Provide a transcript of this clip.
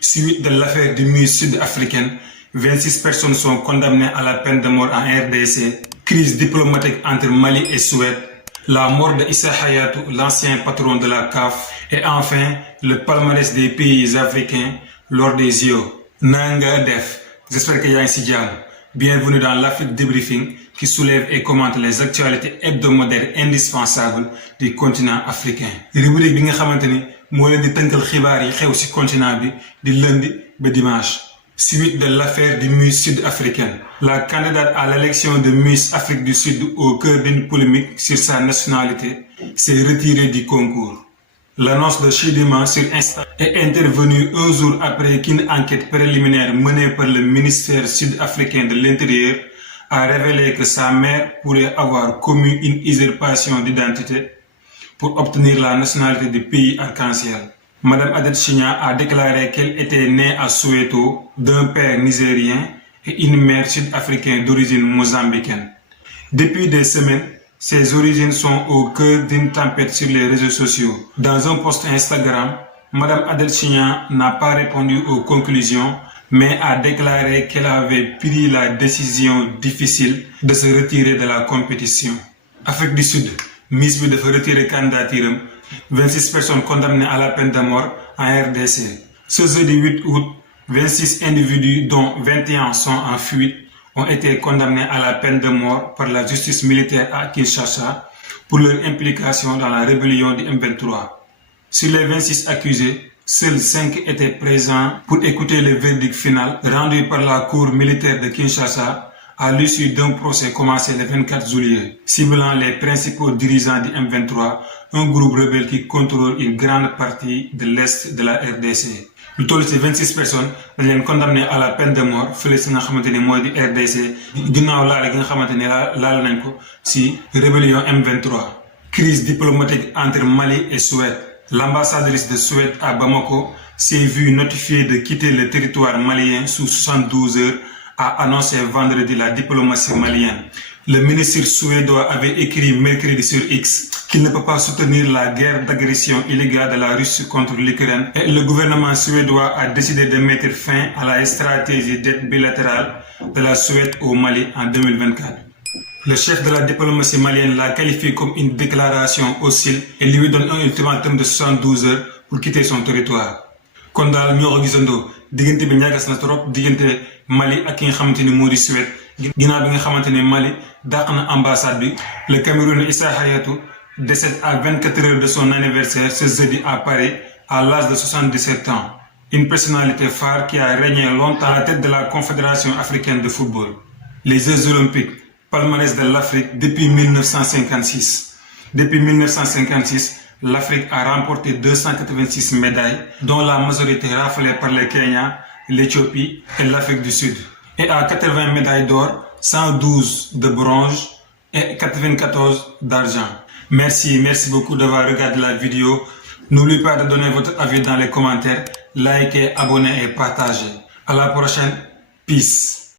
Suite de l'affaire du MUS sud-africaine, 26 personnes sont condamnées à la peine de mort en RDC. Crise diplomatique entre Mali et Suède. La mort de Issa Hayatou, l'ancien patron de la CAF. Et enfin, le palmarès des pays africains lors des JO. Nanga Def, j'espère que y a un Bienvenue dans l'Afrique Débriefing qui soulève et commente les actualités hebdomadaires indispensables du continent africain. Rubrique bi nga xamanteni mo leen di tënkal xibaar yi xew ci continent bi di lundi ba dimanche. Suite de l'affaire du MUS sud-africaine. La candidate à l'élection de Miss Afrique du Sud au cœur d'une polémique sur sa nationalité s'est retirée du concours. L'annonce de Chidima sur Insta est intervenue un jour après qu'une enquête préliminaire menée par le ministère sud-africain de l'Intérieur a révélé que sa mère pourrait avoir commis une usurpation d'identité pour obtenir la nationalité du pays arc-en-ciel. Madame Adetshina a déclaré qu'elle était née à Soweto d'un père nigérien et une mère sud-africaine d'origine mozambicaine. Depuis des semaines, ses origines sont au cœur d'une tempête sur les réseaux sociaux. Dans un post Instagram, Madame Adetshina n'a pas répondu aux conclusions, mais a déclaré qu'elle avait pris la décision difficile de se retirer de la compétition. Afrique du Sud, Miss bi dafa retirer candidature. 26 personnes condamnées à la peine de mort en RDC. Ce jeudi 8 août, 26 individus dont 21 sont en fuite ont été condamnés à la peine de mort par la justice militaire à Kinshasa pour leur implication dans la rébellion du M23. Sur les 26 accusés, seuls 5 étaient présents pour écouter le verdict final rendu par la cour militaire de Kinshasa à l'issue d'un procès commencé le 24 juillet, ciblant les principaux dirigeants du M23, un groupe rebelle qui contrôle une grande partie de l'est de la RDC. Lu toll ci 26 personnes dañ leen condamné à la peine de mort fële si nga xamante ne mooy di RDC ginnaaw laale gi nga xamante ne laal nañ ko ci rébellion M23. Crise diplomatique entre Mali et Suède. L'ambassadrice de Suède à Bamako s'est vue notifiée de quitter le territoire malien sous 72 heures, a annoncé vendredi la diplomatie malienne. Le ministre suédois avait écrit mercredi sur X qu'il ne peut pas soutenir la guerre d'agression illégale de la Russie contre l'Ukraine et le gouvernement suédois a décidé de mettre fin à la stratégie d'aide bilatérale de la Suède au Mali en 2024. Le chef de la diplomatie malienne l'a qualifié comme une déclaration hostile et lui donne un ultimatum de 72 heures pour quitter son territoire. Kon daal ñoo ko gisandoo diggante bi ñagas na trop diggante Mali ak ki nga xamante ni moo di Suède ginnaaw bi nga xamante ne Mali dàq na ambassade bi. Le Camerounais Issa Hayatou décède à 24 heures de son anniversaire ce jeudi à Paris à l'âge de 77 ans. Une personnalité phare qui a régné longtemps à la tête de la Confédération africaine de football. Les Jeux olympiques, palmarès de l'Afrique depuis 1956. Depuis 1956, l'Afrique a remporté 286 médailles, dont la majorité raflée par le Kenya, l'Éthiopie et l'Afrique du Sud. Et à 80 médailles d'or, 112 de bronze et 94 d'argent. Merci beaucoup d'avoir regardé la vidéo. N'oubliez pas de donner votre avis dans les commentaires, likez, abonnez et partagez. À la prochaine. Peace.